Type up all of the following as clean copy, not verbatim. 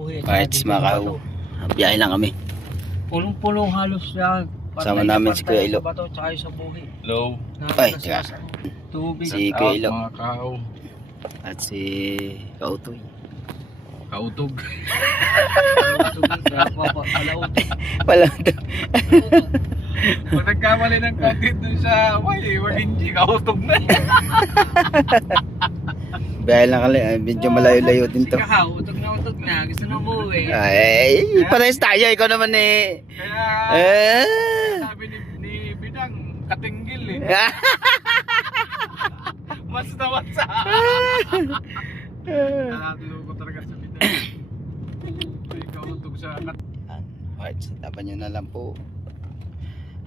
Kahit Macau, biyahe lang kami. Pulong-pulong halos siya. Sama namin si Kuya Ilo. Bato, tsaka yung sa buhi. Hello. Ay, teka. Tubig. Si Kuya Ilo Mga kao. at si Kautoy. Kautog. Wala to. Pag nagkamali ng content dun sa wag hindi kautog na. Biyahe lang kami. Medyo malayo-layo din to. Utog na. Gusto na umuwi. Ay, parehas tayo. Ikaw naman eh. Kaya sabi ni Bidang, katinggil eh. Mas naman sa nakatulo ko talaga sa Bidang. May kautog sa anak. Alright, tapan nyo na lang po.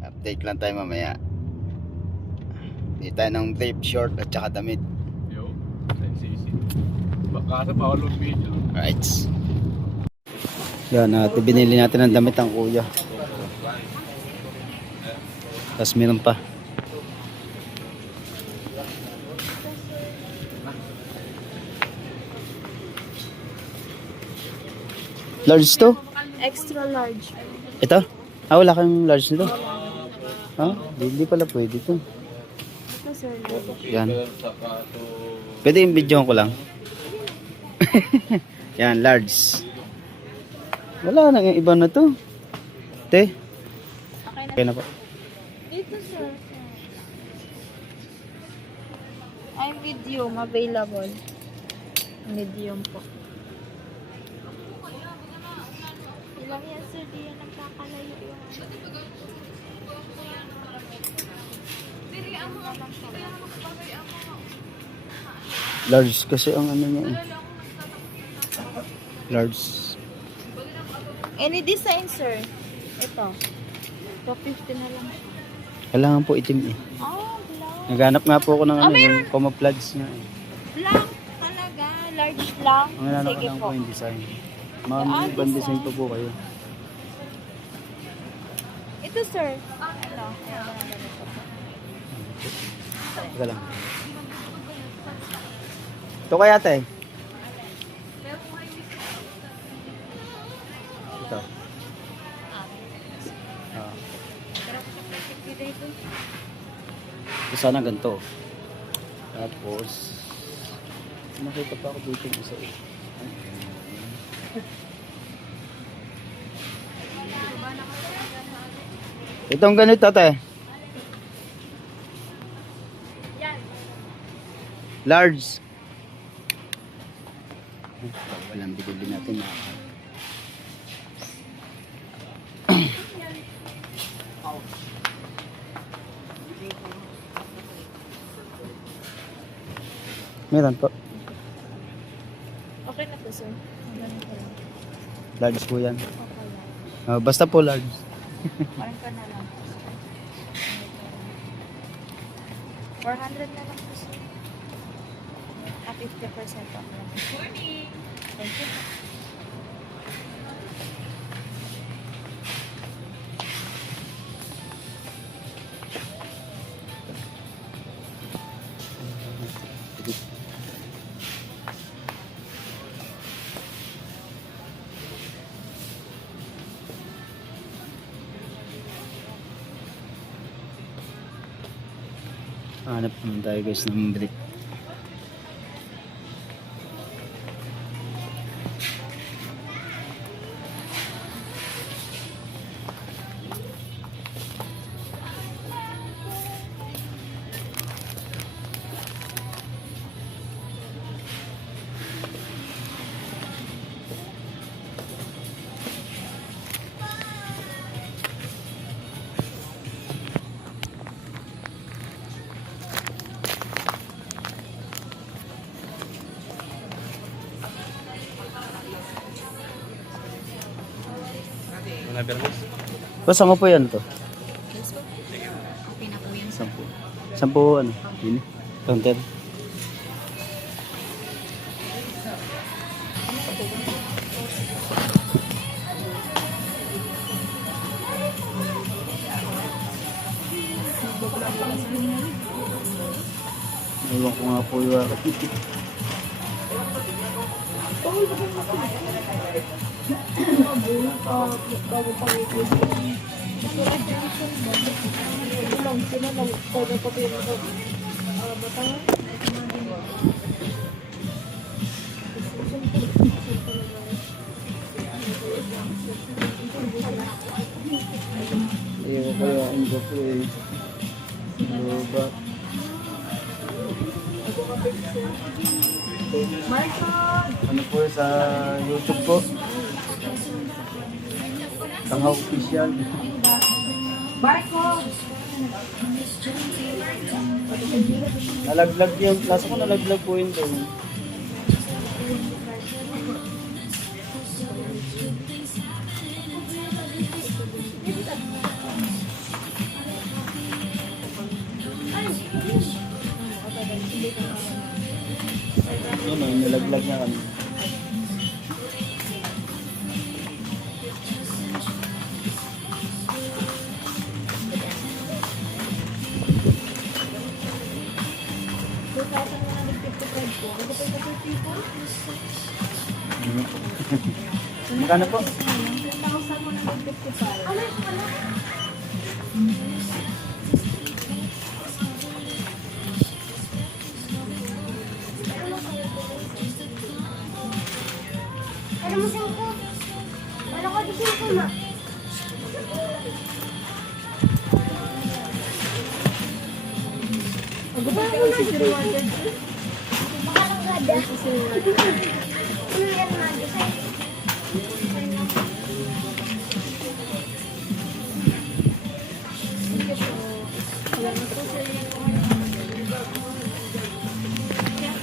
Update lang tayo mamaya. Hindi tayo ng tape short at saka damit. Yo, sensisi. Baka sa bawal ng video. Alright. Yan, binili natin ng damit ang kuya. Tapos meron pa. Large to? Extra large. Ito? Ah, wala kang large nito? Ah, hindi pala pwede to. Ito sir, large. Yan. Pwede yung video ko lang. Yan, large. Wala nang iba na to. Te. Okay na po. Dito sir. Ay, medium available. Medium po. Ilang yan sir, di yan nagkakalayo yung Large kasi ang ano niya eh. Large. any design sir. Ito. 250 na lang. Kailangan po itim eh. Oh, black. Naghanap nga po ako ng ano, meron. yung camouflage niya eh. Black talaga. Large lang. Ang hinahanap ko Sige lang po. po yung design. Mga ibang design pa po kayo. Ito sir. Ano? Teka lang. Ito kaya te? Ito. Ah. Ito sana ganito. Tapos nakita pa ako dito yung isa eh. Itong ganito te. Large. Walang bigili natin na. Meron po. Okay na po sir. Ganun po lang. Large po yan. Okay lang. Basta po large. Parang ka na lang. 400 na lang po sir. 50% off lang. Morning! Thank you. Hanap naman tayo guys ng brick. Basta mo po yan to? Okay na po yan. 10. 10 ano? Yun. Counter. Ewan ko nga po yung Bago pang ikot. Gusto ko attention ba? Ito lang, sila lang. Pwede pa kayo na batangan. Ayaw ko yung indo ko eh. Lobat. Ano po sa YouTube po? Tanghaw Official. Nalaglag yung, nasa ko nalaglag po yun doon. Ano, nalaglag na kami. Magkano po? 2,155. Ano mo singko? Wala ko di singko ma. Baka lang gada. Ano yan ma?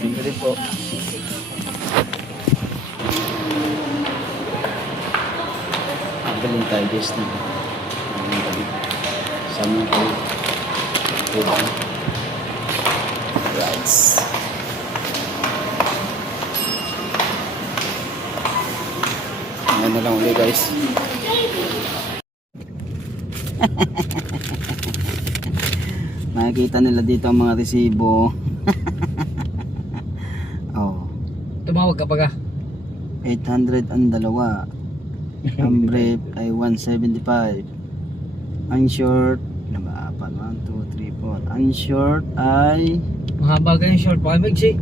Hindi rin po. Galing tayo guys na. Sama ko. Right. Ayan na lang ulit guys. Makikita nila dito ang mga resibo. Oh. Tumawag ka pa ka. 800 ang dalawa. Ang brief ay 175. Ang short, na ba? 1, 2, 3, 4. Ang short ay Mahaba ka yung short. Baka magsi.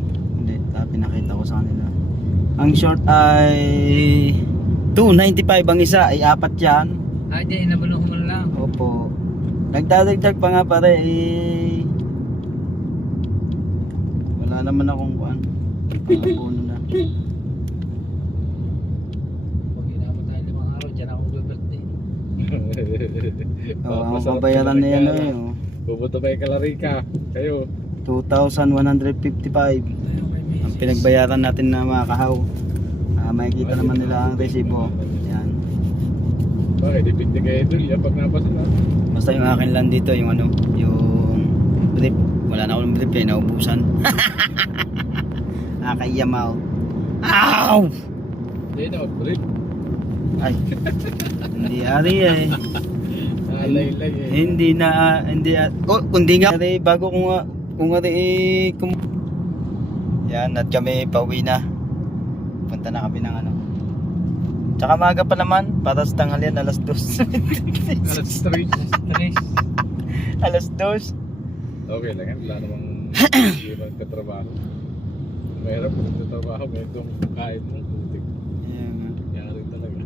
hindi, pinakita ko sa kanila. Ang short ay 295 ang isa, ay 4 yan. Ay, di. Inabuno ko man lang. Opo. Nagdadagdag pa nga pare eh. Wala naman akong kuan. Puno na. Pag inabot tayo 5 araw, dyan ako birthday. Oh, ang babayaran na yan eh. Oh. Pupunta pa yung Kalarika. Kayo. 2,155. Ang pinagbayaran natin na mga kahaw. Makikita naman nila ang resibo. Yan. Bakit? Dipindi kayo doon. Yan pag napasa na. Basta yung akin lang dito, yung ano, yung brief. Wala na akong brief eh, naubusan. Nakayamaw. Ow! Hindi na mag-break. Ay, hindi ari eh. Nalaylay eh. Hindi na, kundi nga ari, bago kung ari yan, at kami pauwi na. Punta na kami ng ano. Tsaka maaga pa naman, para sa tanghalian, alas 2. Alas 3. Alas 2. Okay lang yan. Wala namang hindi magkatrabaho. Mahirap kung magkatrabaho. May itong kain mo. Putik. Ayan nga. Kaya rin talaga.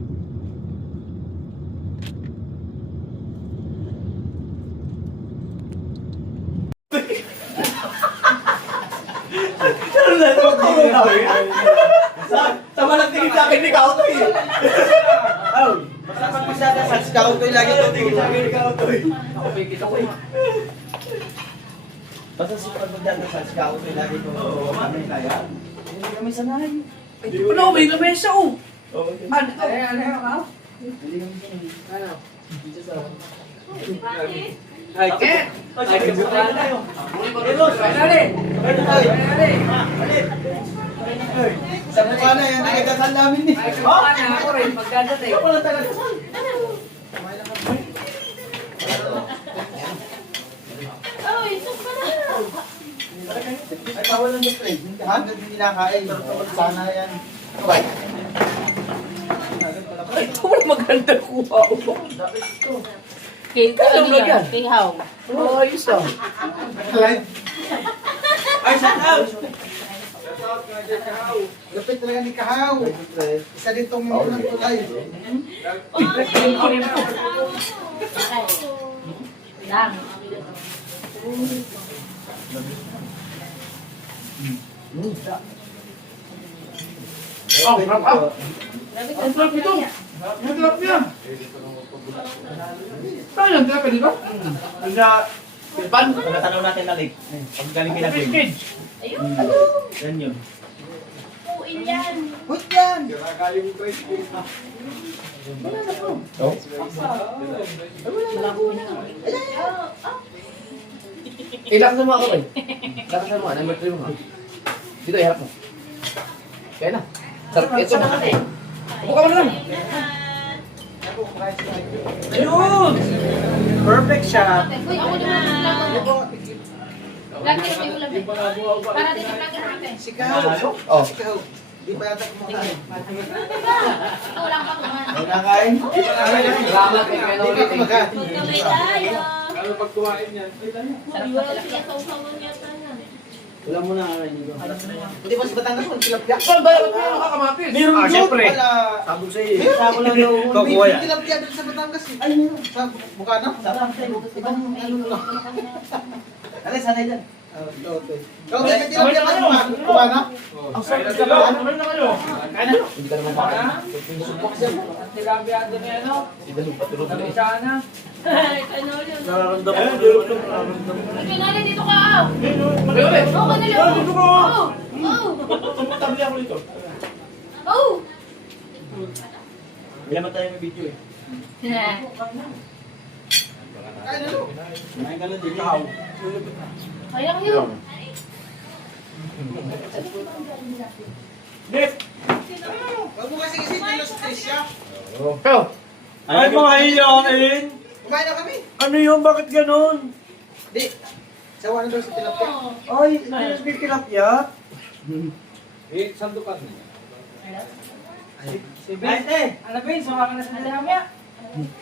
Tama lang tingin sa akin ni Kautoy. Oh, basta pag masyada sa Kautoy lagi tingin sa akin ni Kautoy. Ako pa kita ko eh. Basta pag masyada sa Kautoy lagi ko kami kaya. Hindi kami sanay. Ano, may lamesa oh. Okay. Ano? Ano? Hindi kami sanay. Ano? Ay, Ken! Ay, Ken, buka tayo. Dali! Sa mukha na yan, nagkakasal namin eh. Ay, buka na ako rin. Magdadating. Ikaw pala taga-kasal. Ay, bawal lang yung friend. Hanggang hindi nakain. Sana yan. Bye. Ito mo maganda kuha ko. Kay Ano ba yan? Kay How. Oh, ayos ah. Ay, shout out! Lapit talaga ni Kahaw. Isa ditong mga tulay. Lang. Oh, harap ah. Ang sarap ito. Ang sarap niya. Saan yan? Sarap di ba? Ang sa... Pilpan? Pagkatanaw natin na lake. Pag galing pinagin. Package. Ayun. Yan yun. Puin yan. Wait yan! Ilang sa mga kamay. Ilang sa mga. Number 3 mo ha. Dito, iharap mo. Kaya na. Sarap ito. Upo ka mo na lang. Ayun! Perfect shot. Uy, ako naman lang. Lagi na yung ulam eh. Para din yung lagi natin. Si Kahaw. Oh. Si Kahaw. Di pa yata kumakain. Ito lang pa kuman. Nakain? Salamat kay Kuya Di Noli. pa kumakain. Magkamay tayo. Ano pag kumain yan? Sarap na tilapia. Wala mo na kakain dito. Hindi ba sa Batangas mo? Tilapia. Saan ba yung nakakamatis? Meron doon. Siyempre. Wala. Sabog sa'yo eh. Sabo lang daw. Kukuha yan. May tilapia doon sa Batangas eh. Ay, meron. Sa Bukana? Ibang ano lang. Alay, sanay dyan. Okay, may tilapia ka sa Bukana? Ang sarap ng tilapia. Ano na kayo? Hindi ka naman makain. Hindi ka nagpatulog na eh. Nararamdaman ko doon. Kinali dito ka. Aw. Kuya Noli. Oo, kanali ako. Oo. Oo. Tabli ako dito. Oo. Kaya naman tayo may video eh. Kain na lo. Kumain ka lang dito. Kaya yun. Huwag mo kasi isipin los Trisha. Kayo. Ay, mga hiyain! Kumain na kami. Ano yun? Bakit ganun? Di. Sawa na daw sa tilapia. Ay, hindi tilapia. Eh, sandukan. Si Bente! Ano ba yun? Sumaka na sa tilapia.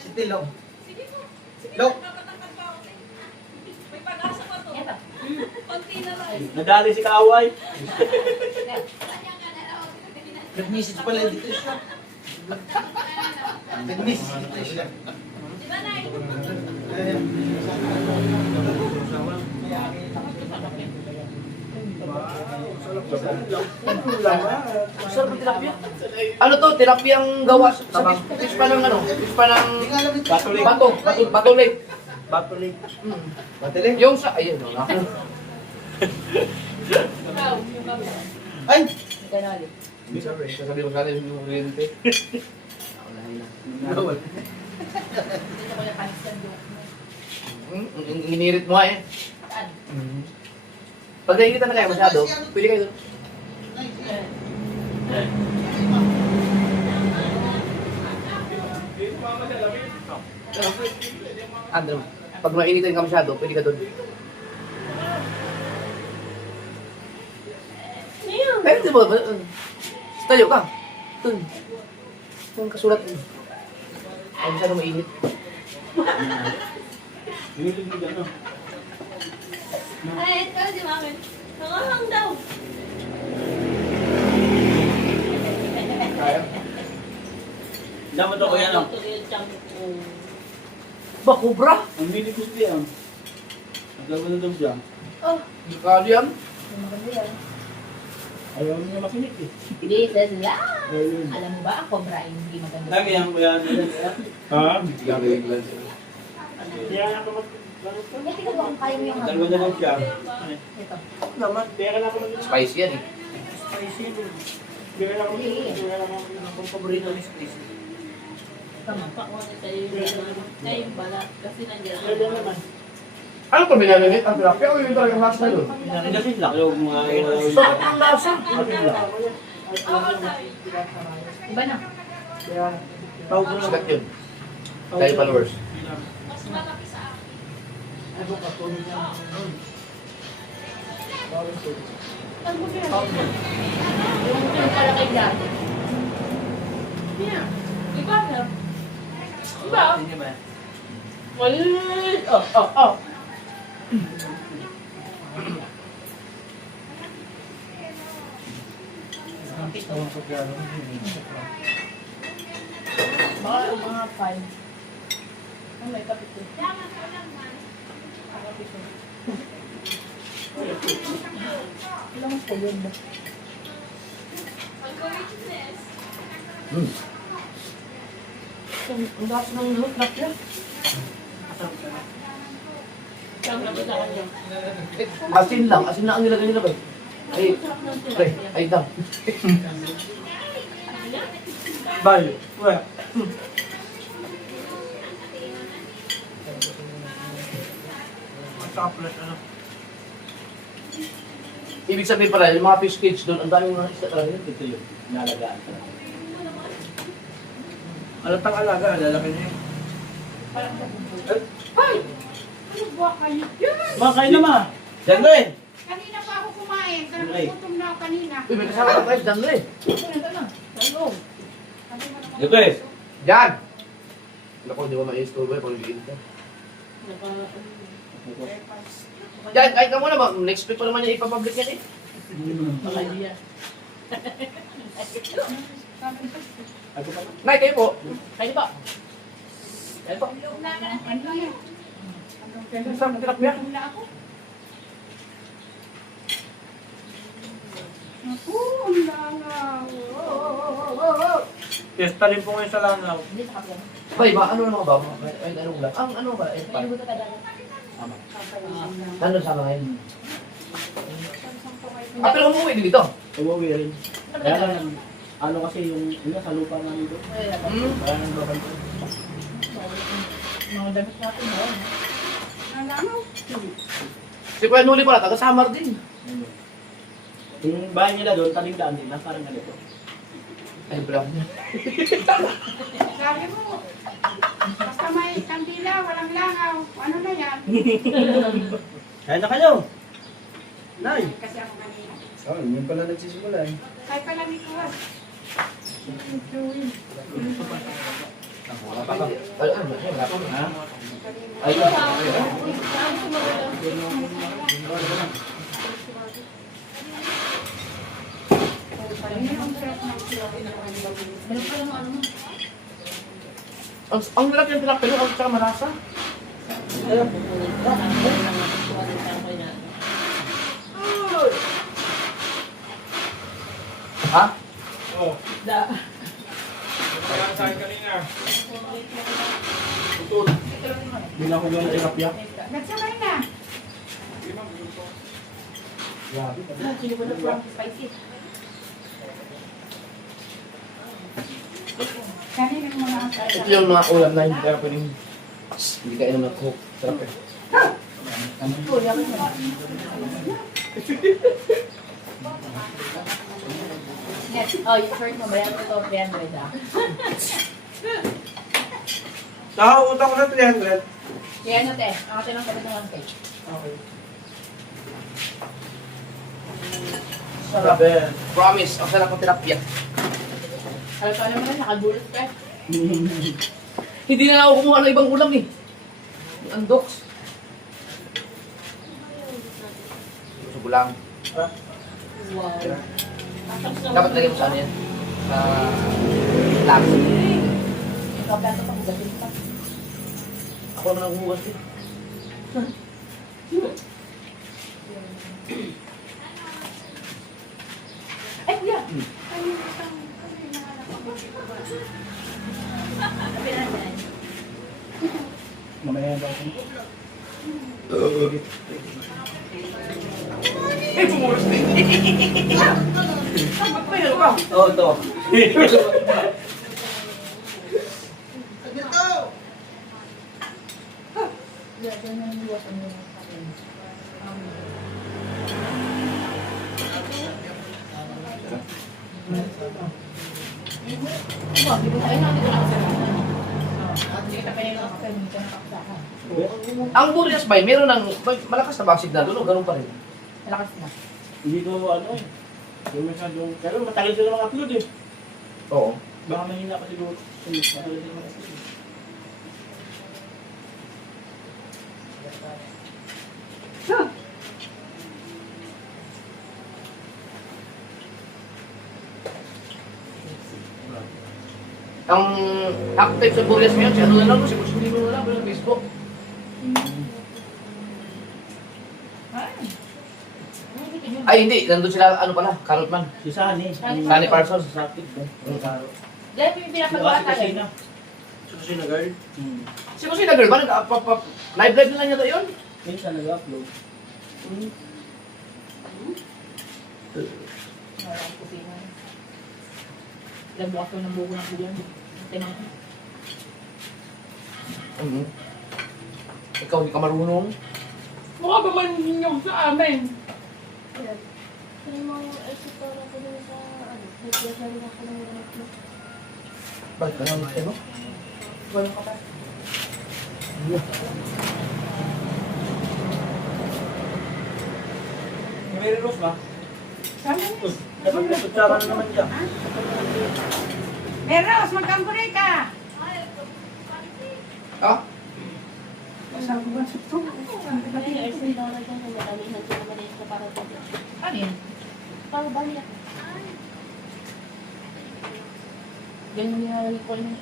Si Tilo. Lo. Nadali si Kaaway. Nag-message pala yung Trisha. Nag-message si Trisha. Sarap ng tilapia. Ano to? Tilapia ang gawa sa fish pa ng ano? Fish pa ng Hindi nga alam ito. bato lake. Batulig. Batiling. Yung sa, ayun, no? Ay! Kinali. Sorry, sasabihin mo sa atin yung kuryente. Bawal. Dito ko yung panistan doon. Inirit mo eh. Saan? Pag nakikita na kayo masyado, pwede kayo doon. Andrew, pag mainitin ka masyado, pwede ka doon. Pero di ba, tayo ka. Doon. Yung kasulat doon. Ay, masyado mainit. Ay, ito si Mami. Nakahang daw. Kaya? Dapat ako yan oh. Ba, kubra? Ang mini ko siya. Ang gawin na daw siya. Oh. Hindi ka yan. Ayaw niya makinig eh. This is live. Ayun. Alam mo ba, ang cobra ay hindi maganda. Lagi yan kuya. Ha? Hindi ka ba kung kaya mo yung Dalawa na daw siya. Ito. Naman, pera na ako mag Spicy yan eh. Pera na ako mag paborito ni Spicy. Pwede naman. Ano to binanamit? Ang tilapia o yung talagang lasa doon? Kasi laki yung mga... Sarap ng lasa. Iba na. Sikat yun. Dahil followers. Yung pala kay dati. Banner. Diba? Hindi ba? Mali! Oh. Mga 5. Ano may kapito? Kapito. Ilang po yun ba? Ang dapat ng loot na yan. Asin lang ang nilagay nila ba? Ay daw. Bal. Wala. Tapos ano? Ibig sabihin pala, yung mga fish cage doon, ang daming mga isda talaga yun. Ito yun, nalagaan talaga. Alatang alaga, lalaki niya. Ay! Ano ba kayo yan? Makain naman. Diyan rin. Kanina pa ako kumain. Pero Ay. gutom na ako kanina. Uy, may kasama ka guys, dyan eh. Ito na. Hello. Dito eh. Diyan! Naku, hindi mo ma-install ba yung pag-iin ka? Diyan, kahit ka muna ba? Next week pa naman yung ipapublic yan eh. Nay, kayo po. Kayo ba? Kayo po. Ano yan? Saan ang tilapia? Wala ako. Naku, ang langaw. Testa rin po ngayon sa langaw. Hindi sa kapyan. Bay, ba? Ano naman ba? Ay, ano ba? Ang ano ba? Eh, pa. Nandun sa mga yun. Ah, pero umuwi din dito. Umuwi rin. Kaya lang, ano kasi yung sa lupa nga nito. Kaya nang babalik. Mga damit natin ba? Ang langaw. Si Kuya Nuli pala, taga-Samar din. Yung bahay nila doon, taling-daan din. Parang ganito. Ay, bro. Sabi mo, basta may kandila, walang langaw. Ano na yan? Kaya na kayo. Nay. Kasi ako kanina. Oh, yun pala nagsisimula eh. Kaya pala ni Kuwas. Wala pa ba? Ay, ano? Wala pa. Ha? Ay, ang lalaki ng tilapia, ang tsaka malasa. Ha? Oh, kaya sa akin kanina. Bilang ko yung tilapia. Nagsabay na. Kanina mo na ang Ito yung mga ulam na hindi kaya pwedeng hindi ka inom ng coke. Sarap eh. Oh, yung short mo, bayan ko ito, 300 ah. Nakauta ko na 300. Kaya ano te, ang atin ang sabi ng 1 page. Okay. Sarap eh. Promise, ang sarap ng tilapia. Alam ko naman, nakadulot ka. Hindi na ako kumuha ng ibang ulam eh. Yung andoks. Sa bulang. Wow. Dapat lagay mo sa ano yan? Sa laps. Ikaw, plato pa hugatin pa. Ako naman ang humugas eh. Ay, kuya! Mamaya ba ako? Magpahiro ka. Oo, ito. Ang Burias ba, meron ng malakas na bang signal doon o ganun pa rin? Malakas na. Hindi ko ano eh. Yung masyadong... Pero matagal sila mga upload eh. Oo. Baka mahina pa siguro. Matulad naman kasi. Ang active sa Burias ngayon, si ano na lang, si Muslim na lang, sa Facebook. Ay, hindi. Nandun sila, ano pala, Carlotman. Si Sunny. Sunny Parsons. Sa active ko. Karo. Dahil yung pinapagawa Si tayo. Kusina. Si Kusina girl. Si Muslim girl, ba live na lang niya yun? Minsan nag-upload. Marami ko sino. Ilang bukas ko ng buko ng bulan. Tinang. Ikaw, hindi ka marunong. Mukha ba man ninyo sa amin? Kaya mga exit para ko dun sa, ano, nagdasal na ako ng mga Bakit ka naman ano? Walang kapal. Mary Rose ba? Sana Dapat may kutsara na naman dyan. Meros, magkamburi ka! Ah? Kaya exit para dyan, nadalihan sila maliit na para ko dyan. Ano yan? Para balik. Ganyan yung nilalagay ko yun.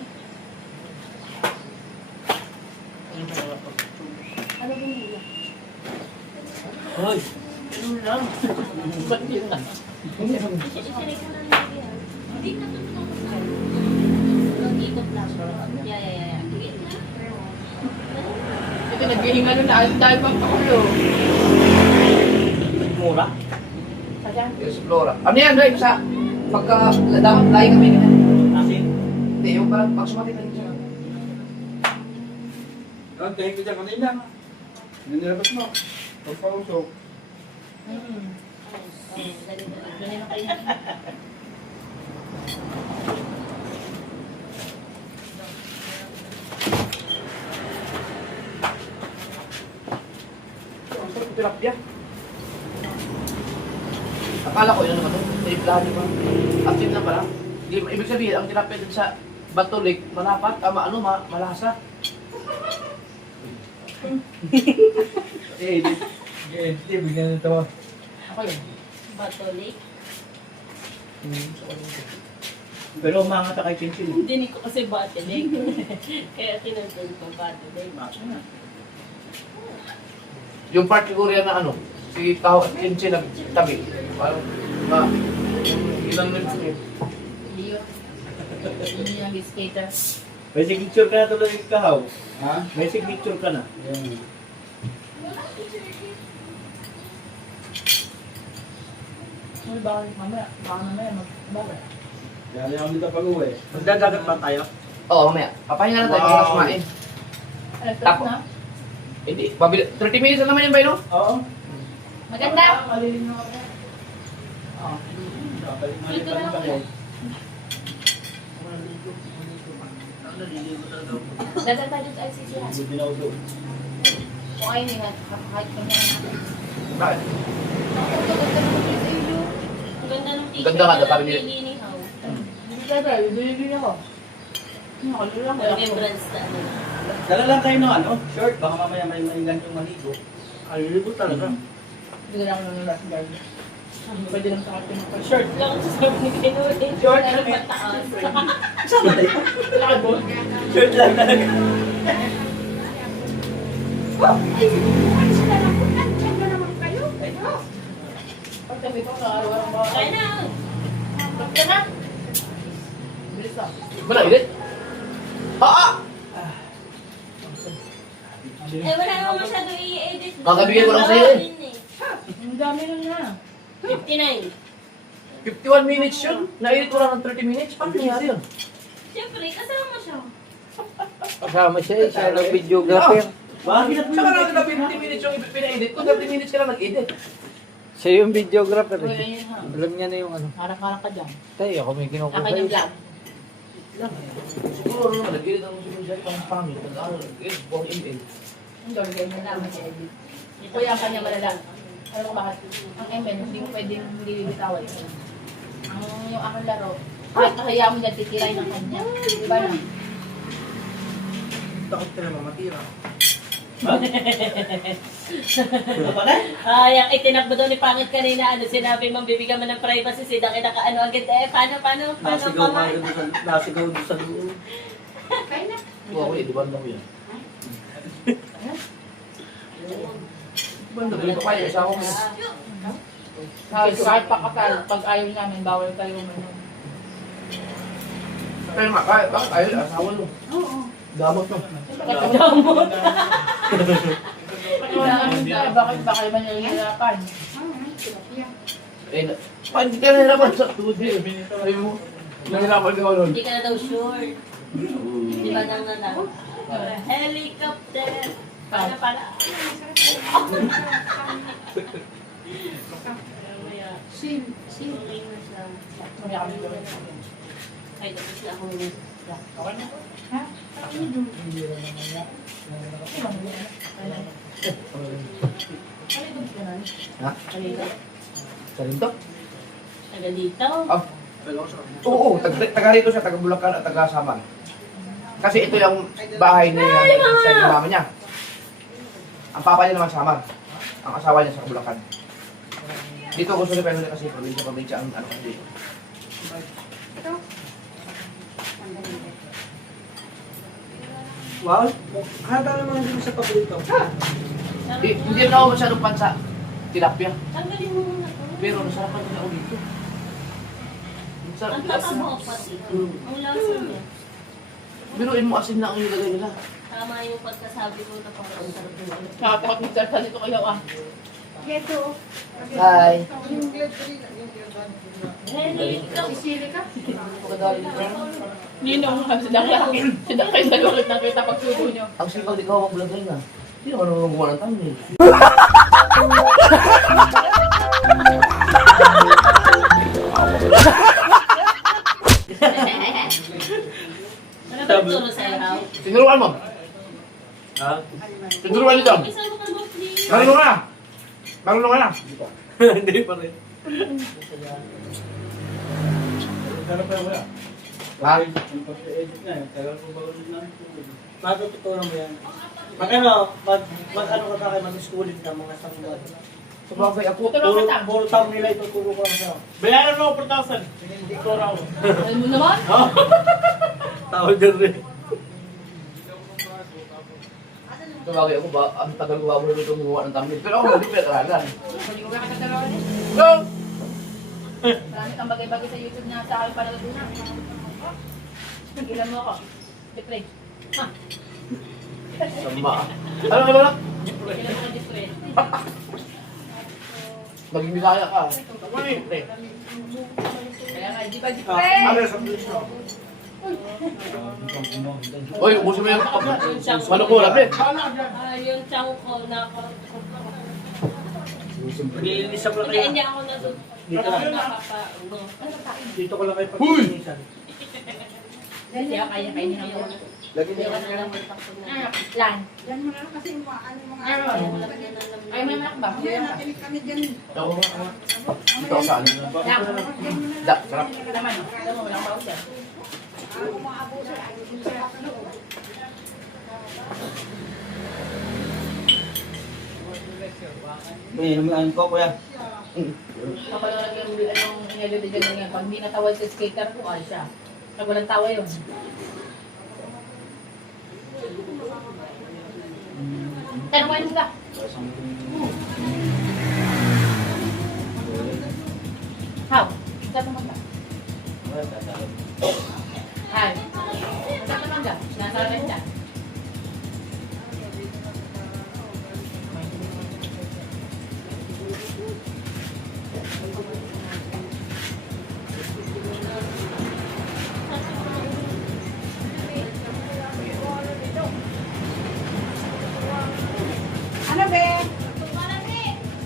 Ano ba nila? Hoy! Ano lang? Ba't yun na? Isisinay ko na nila yan. Hindi na ito pinapasal. Nag-ikot lang. Yeah. Sige. Ito naghihinga nun na dahil pang pakulo. Mura? Sadyan? Yes, Flora. Ano yan, Dre? Sa pagka dapat lahi kami ganyan. Asin? Hindi, yung parang pag sumating na siya. Ang tingin ko dyan kanina. Nilabas mo. Pagpausok. Dali. Ganyan na kayo. Ang sarap ng tilapia. Akala ko yun naman ito. Tiniplahan niyo pa. Active na pala. Ibig sabihin, ang tilapia dun sa Bato Lake, malapat, malasa. Bigyan nito mo. Ako yun. Batolik. Pero umangat ka kay Chinchil. Dinig ko kasi batolik. Kaya tinutun ko batolik. Yung part siguro yan na ano, si Tao at Kinchi nagtabi. Parang, ilang minutes yun. Leo. Yun yung skater. May signature ka na tuloy kahaw. Ha? May signature ka na. Uy, baka mamaya magbawal. Kaya lang dito pag-uwi. Magdadagat pa tayo? Oo, mamaya. Papahinga na tayo para kumain. Alas Tapo. na. Hindi, 30 minutes na naman yan, Bayno? Oo. Maganda. Malilim na ako. Oo. Dito na ako. Dadan tayo sa ICC ha. Hindi na uso. Kung ayun yung kahit kanya natin. Bakit? Ang ganda naman kayo sa iyo. Ang ganda ng t-shirt. Ganda nga, sabi nila. Linihaw. Hindi ka ba? Bili ako. Nakalulang ko lang. Remembrance na ano. Dala lang kayo ng ano, short. Baka mamaya may ganitong maligo. Aliligo talaga. Hindi ko lang nanulas dahil. Pwede lang sa akin ng Short lang sa sabi ni Kinurin. Short Pero lang. pataas. Sama na yun. Labo. Short lang talaga. Pag sabi ko, araw-araw ba? Kaya na. Ba't ka na? Bilis ah. Wala, ulit? Eh, wala naman masyado i-edit. Kakabigay ko lang sa'yo eh. Ang dami lang na. 59. 51 minutes yun. Na-edit ko lang ng 30 minutes. Paano nangyari yun? Siyempre, kasama siya. Kasama siya, siya ng videographer. Bakit na Saka lang na 50 minutes yung pina-edit ko. 30 minutes ka lang nag-edit. Siya yung videographer. Wala yan ha. Alam niya na yung ano. Harang-harang ka dyan. Tayo, ako may kinukuha Akin yung vlog. Siguro naman, nag-edit ako siguro siya. Parang pangit. Nag-edit. Buong email. Ang gawin mo na mag-edit. Kuya ang kanya malalang. Alam ko bakit? Ang MN, hindi ko pwedeng hindi bibitawan. Ang yung aking laro, Kahit nakaya mo dyan, titiray ng kanya. Diba na? Takot ka naman matira. Ay, ang itinakbo daw ni Pangit kanina, ano, sinabi mong bibigyan mo ng privacy, sida kita ka ano agad, paano, Nasigaw ka doon sa, nasigaw doon sa loob. Oo, di ba lang yan? Nagawin pa kayo, isa ako mo. Kahit pakasal, pag ayaw namin, bawal kayo uminom. Pero nga, bakit ayaw, asawa mo? Damot mo. Damot. Wala namin tayo, bakit ba kayo manilalapan? Eh, hindi ka nahirapan sa tubig. Sabi mo, nahirapan ka nun. Hindi ka na daw sure. Di ba nang helicopter. Para. Sim. Ay, tapos na akong Ha? Sa rin to? taga dito. Ah, oo, taga rito siya, taga Bulacan at taga Samal. Kasi ito yung bahay niya sa yung mama niya. Ang papa niya naman Samal. Ang asawa niya sa Bulacan. Dito gusto ni Pemelo kasi probinsya ang ano kasi dito. Wow, hata naman din sa paborito. Hindi na ako masyadong pansa tilapia. Tanggalin mo muna to. Pero nasarapan din ako dito. Masarap Ang tilapia. tatabaw pati. Ang lasa niya. Biruin mo asin na ang nilagay nila. Tama yung pagkasabi ko na pang ang sarap yung ano. Nakakapag magsalsal dito kayo ah. Hi. Helicopter. Ninong, sidang kayo sa lukit ng kita pagsubo nyo. Ang sipag di ka mag-vlog na. Hindi naman naman gumawa ng thumbnail. Ano ba yung turo sa'yo, Raw? Tinuruan mo. Ha? Tinuruan nito. Isa mo ka mo, please. Marunong ka na. Marunong ka na. Hindi pa rin. Pero wala. Ha? Yung pag-edit na, tagal ko ba ulit na? Matututunan mo yan. Mag ano ka sa akin, mag-schooling ka mga sanggol. Sabagay ako. Tulong ka Puro tam nila ituturo ko lang sa'yo. Bayaran mo ako 4,000. Hindi ko raw. Alam mo naman? Tawag din rin. Sabagay ako ba, ang tagal ko ba mo nito gumawa ng thumbnail. Pero ako hindi pinag-aralan. Hindi ko kaya katalawan eh. Go! Marami kang bagay-bagay sa YouTube na sa akin pala doon na. Ilan mo ako? Display. Ha? Sama. Ano ka ba? Ilan mo ka display? Naging bisaya ka. Kaya nga, di ba display? Ano sa puso? Uy, ubusin mo yung malukulap eh. Yung chang ko na ako. Nililisan ko lang Hindi, kayo. hindi ako na doon. Dito lang. Dito ko lang kayo pag-inisan. Kaya kaya kayo na yun. Lagi Hindi niya. ka na lang magtakot na. Lan. Yan mo na lang kasi yung mga ano yung mga Ay, Kaya wala ka na lang. Ay, may manak ba? Kaya natin kami dyan. Ako nga. Dito ako sa ano. Lan. Da, sarap. Naman. Alam mo, walang pause yan. Ako mga abuso. Ayun sa ano. Inumin ko, kuya. Kapag yung anong inedit dyan ganyan, pag hindi natawad sa skater ko, ay siya. Pag walang tawa yun. Tanong kayo ka. How? Saan naman ka? Hi. Saan naman ka? Nasa akin ka? Ano be?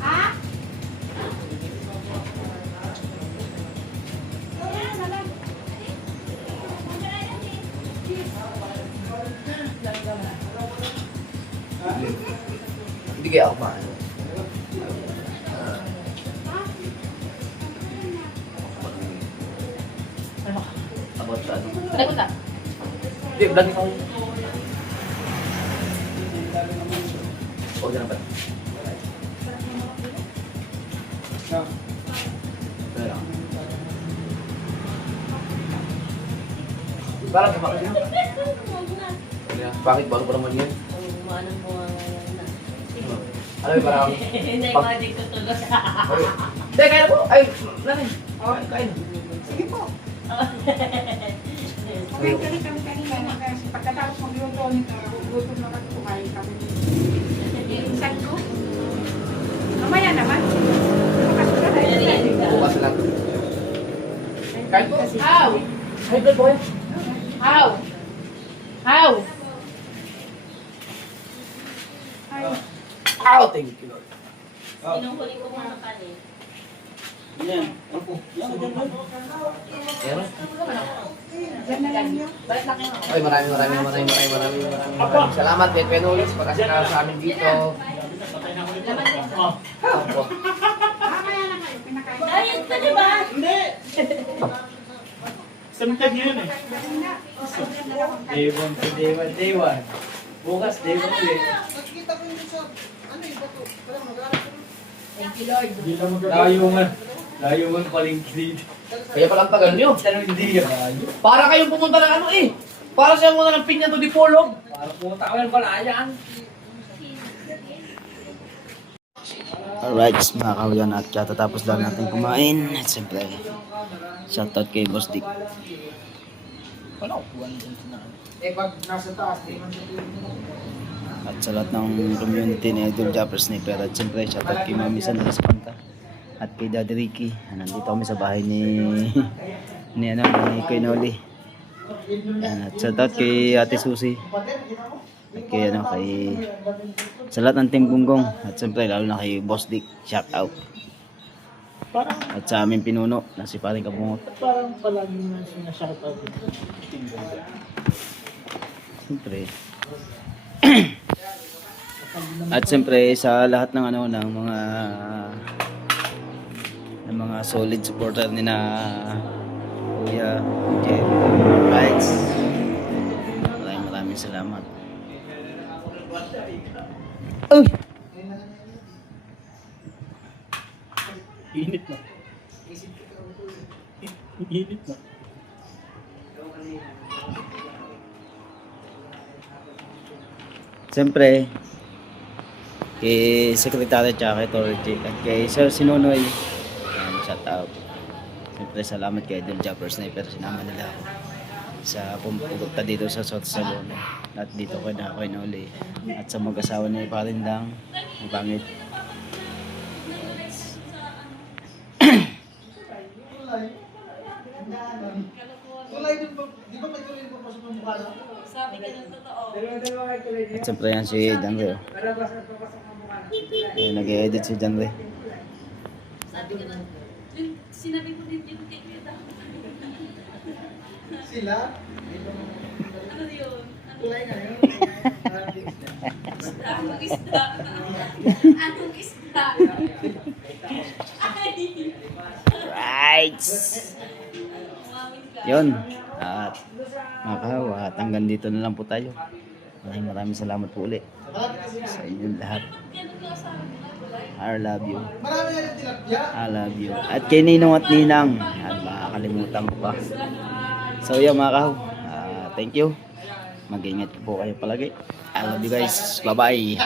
Ha? Hindi kaya ako maano. Ano ka? What ano? Ano ko ta? Hindi, vlog ikaw. O, dyan ba? Kaya. Parang kumakas yun. Kaya, bakit? Bago pa naman yun. Umanang bunga ngayon na. Alam mo, parang... Na-imagine ko tulos. Okay. Hindi, kaya mo. Ay, nanay. Okay, kain. Sige po. Kumain kami kanina. Kasi pagkatapos magluto nito, gutom na kami kumain kami. Minsan ko. Mamaya naman. Bukas ka na. Bukas lang. Kain po. How? Ay, good boy. How? How? Ow, thank you, Lord. Sinuhuli ko mga kanin. Yan. Meron? Diyan na lang yun. Balik lang kayo. Ay, maraming salamat kay Penolis pagkasama sa amin dito. Laman din. Opo. Mamaya na kayo. Pinakain. Diet ka, di ba? Hindi! Samtag yun eh. Kanina. Sobrang na akong Day 1 to day 1. Bukas, day 1 ulit. Thank you, Lord. Layungan paling dito. Kaya palang tagal nyo. Pero hindi yan. Para kayong pumunta ng ano eh. Para siya muna ng Piña to Dipolog. Para pumunta kami ng Balayan. Alright, mga kahuyan, at katatapos lang natin kumain. At siyempre, shoutout kay Boss Dick. Eh, pag nasa taas, di man sa At sa lahat ng community ni Idol Japper Sniper. At siyempre, shoutout kay Mami San Espanta. At kay Daddy Ricky. Nandito kami sa bahay ni Kuya Noli. At shoutout kay Ate Susi. At kay sa lahat ng Team Gunggong. At siyempre, lalo na kay Boss Dick. Shoutout. At sa aming pinuno na si Paring Kabungot. Parang palagi naman sinashoutout. Siyempre. At siyempre sa lahat ng mga solid supporter ni na Kuya Jeff Rights. Maraming salamat. Uy! Init na. Init na. Siyempre, kay Secretary tsaka kay Torji at kay Sir Sinonoy, shout out. Siyempre, salamat kay Idol Japper Sniper, sinama nila ako sa pumunta dito sa South Salon at dito kay Noli at sa mag-asawa ni Parindang ang pangit. At siyempre yan si Janre. Nag-edit si Janre. Sabi ka na. Sinabi ko din yung take it down. Sila? Ano yun? Kulay na yun. Anong isda? Anong isda? Ay! Right. Yun. At mga kahaw, at hanggang dito na lang po tayo. Maraming salamat po ulit sa inyong lahat. I love you. Marami na rin tilapia. I love you. At kay Ninong at Ninang. At makakalimutan ko pa. So yun mga kahaw. Thank you. Mag-ingat po kayo palagi. I love you guys. Bye bye.